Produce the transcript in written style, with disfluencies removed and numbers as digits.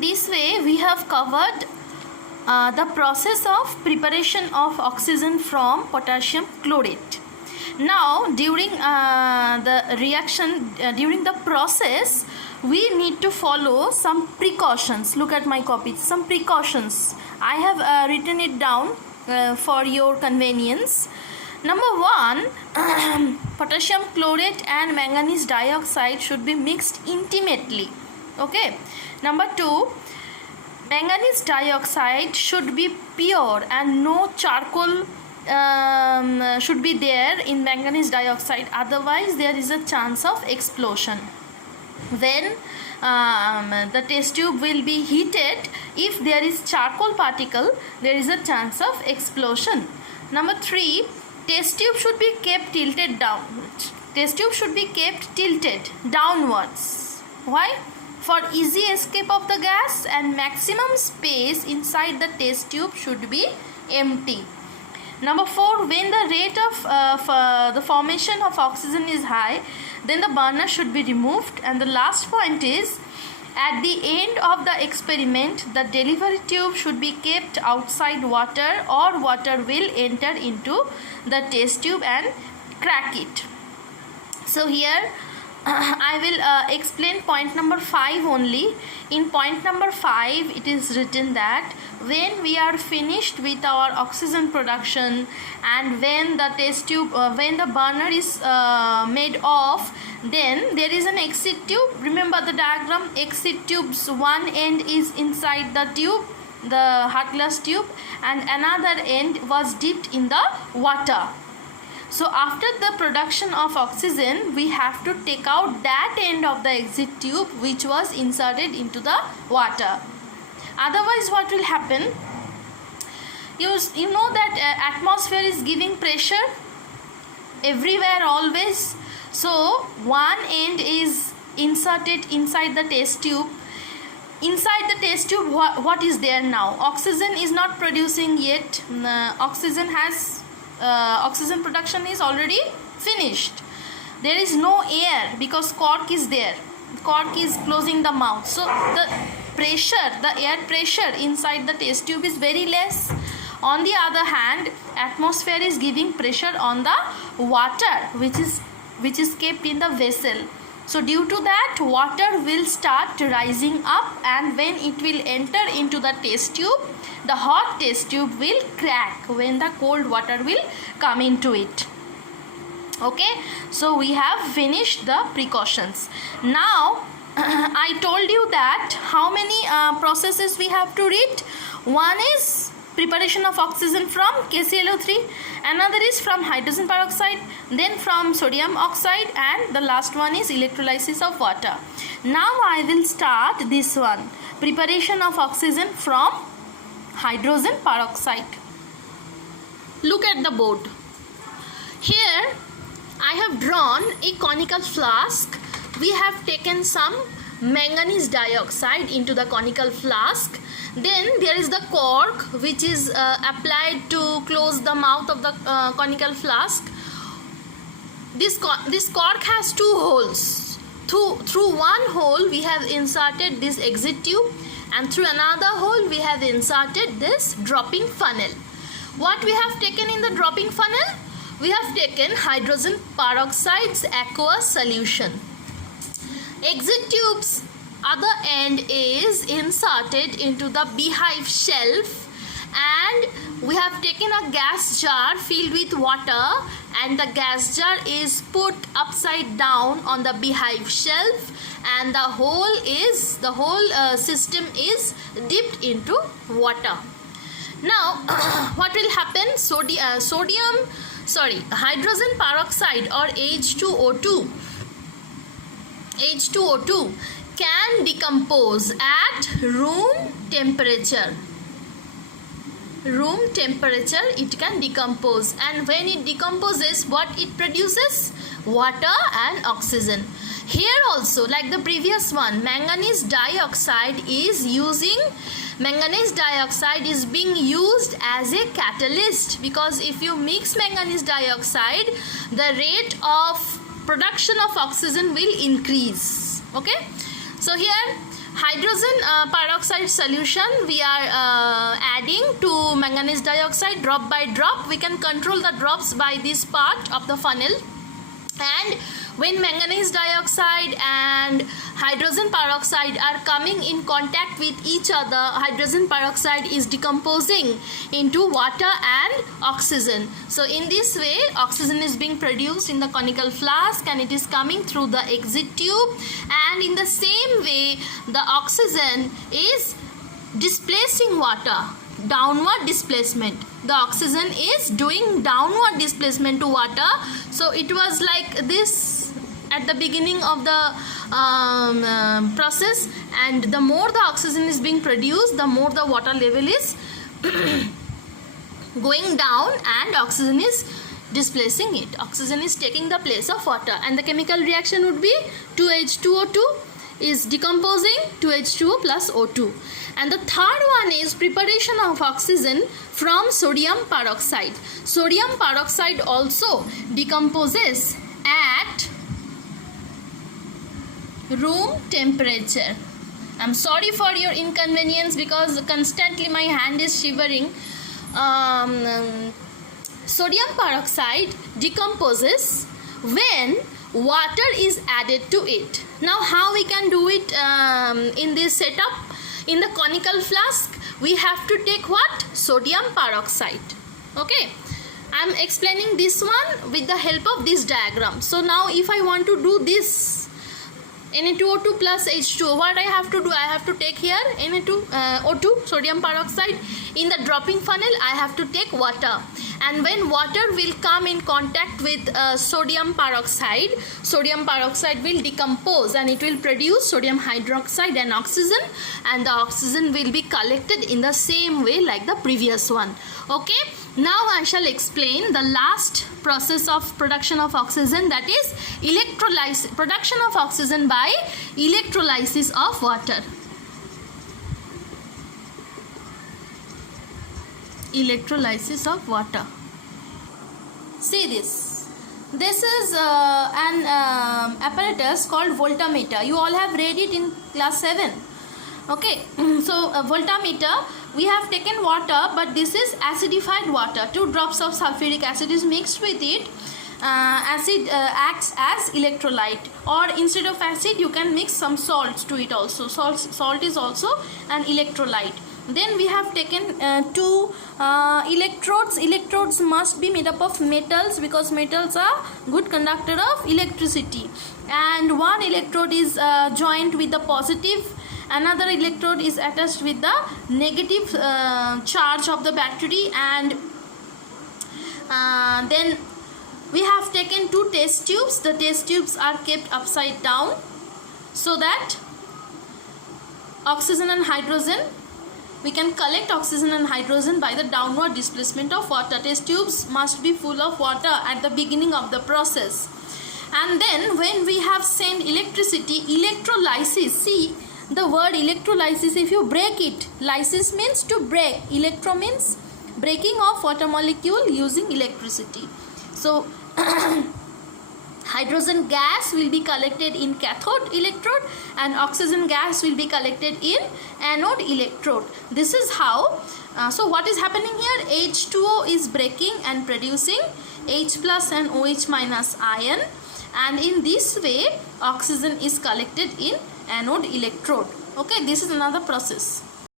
this way we have covered the process of preparation of oxygen from potassium chlorate. Now during the reaction, during the process, we need to follow some precautions. Look at my copy, some precautions. I have written it down for your convenience. Number one, potassium chlorate and manganese dioxide should be mixed intimately. Okay. Number two, manganese dioxide should be pure and no charcoal should be there in manganese dioxide, otherwise there is a chance of explosion. When the test tube will be heated, if there is charcoal particle, there is a chance of explosion. Number three, test tube should be kept tilted down. Test tube should be kept tilted downwards. Why? For easy escape of the gas, and maximum space inside the test tube should be empty. Number four, when the rate of the formation of oxygen is high, then the burner should be removed. And the last point is, at the end of the experiment, the delivery tube should be kept outside water, or water will enter into the test tube and crack it. So here I will explain point number 5 only. In point number 5, it is written that when we are finished with our oxygen production and when the test tube, when the burner is made off, then there is an exit tube. Remember the diagram, exit tube's one end is inside the tube, the hot glass tube, and another end was dipped in the water. So after the production of oxygen, we have to take out that end of the exit tube which was inserted into the water. Otherwise what will happen? You know that atmosphere is giving pressure everywhere always. So one end is inserted inside the test tube. Inside the test tube, what is there now? Oxygen is not producing yet. Oxygen production is already finished. There is no air because cork is there. Cork is closing the mouth. So the pressure, the air pressure inside the test tube is very less. On the other hand, atmosphere is giving pressure on the water which is kept in the vessel. So due to that, water will start rising up, and when it will enter into the test tube, the hot test tube will crack when the cold water will come into it. Okay, so we have finished the precautions. Now I told you that how many processes we have to read. One is preparation of oxygen from KClO3, another is from hydrogen peroxide, then from sodium oxide, and the last one is electrolysis of water. Now I will start this one, preparation of oxygen from hydrogen peroxide. Look at the board. Here I have drawn a conical flask. We have taken some manganese dioxide into the conical flask. Then there is the cork which is applied to close the mouth of the conical flask. This cork has two holes. Through one hole we have inserted this exit tube, and through another hole we have inserted this dropping funnel. What we have taken in the dropping funnel? We have taken hydrogen peroxide's aqueous solution. Exit tube's other end is inserted into the beehive shelf, and we have taken a gas jar filled with water, and the gas jar is put upside down on the beehive shelf, and the whole system is dipped into water. Now what will happen? Hydrogen peroxide or H2O2 can decompose at room temperature. It can decompose, and when it decomposes, what it produces? Water and oxygen. Here also, like the previous one, manganese dioxide is being used as a catalyst, because if you mix manganese dioxide, the rate of production of oxygen will increase. Okay, so here hydrogen peroxide solution we are adding to manganese dioxide drop by drop. We can control the drops by this part of the funnel, and when manganese dioxide and hydrogen peroxide are coming in contact with each other, hydrogen peroxide is decomposing into water and oxygen. So in this way oxygen is being produced in the conical flask and it is coming through the exit tube, and in the same way the oxygen is displacing water, downward displacement. The oxygen is doing downward displacement to water. So it was like this at the beginning of the process, and the more the oxygen is being produced, the more the water level is going down and oxygen is displacing it. Oxygen is taking the place of water, and the chemical reaction would be 2H2O2 is decomposing to H2O plus O2. And the third one is preparation of oxygen from sodium peroxide. Sodium peroxide also decomposes at room temperature. I'm sorry for your inconvenience because constantly my hand is shivering. Sodium peroxide decomposes when water is added to it. Now how we can do it in this setup? In the conical flask we have to take what? Sodium peroxide. Okay, I'm explaining this one with the help of this diagram. So now if I want to do this Na2O2 plus H2O, what I have to do? I have to take here Na2O2 sodium peroxide. In the dropping funnel I have to take water, and when water will come in contact with sodium peroxide will decompose and it will produce sodium hydroxide and oxygen, and the oxygen will be collected in the same way like the previous one. Okay, now I shall explain the last process of production of oxygen, that is electrolysis, production of oxygen by electrolysis of water. Electrolysis of water. See this. This is an apparatus called voltameter. You all have read it in class 7. Okay, so a voltameter, we have taken water, but this is acidified water. 2 drops of sulfuric acid is mixed with it. Acid acts as electrolyte, or instead of acid you can mix some salts to it also. Salt is also an electrolyte. Then we have taken 2 electrodes. Electrodes must be made up of metals because metals are good conductor of electricity, and one electrode is joined with the positive, another electrode is attached with the negative charge of the battery, and then we have taken 2 test tubes. The test tubes are kept upside down so that oxygen and hydrogen, we can collect oxygen and hydrogen by the downward displacement of water. Test tubes must be full of water at the beginning of the process. And then when we have sent electricity, electrolysis, see the word electrolysis, if you break it, lysis means to break, electro means breaking of water molecule using electricity. So hydrogen gas will be collected in cathode electrode and oxygen gas will be collected in anode electrode. This is how, so what is happening here? H2O is breaking and producing H plus and OH minus ion, and in this way oxygen is collected in anode electrode. Okay, this is another process.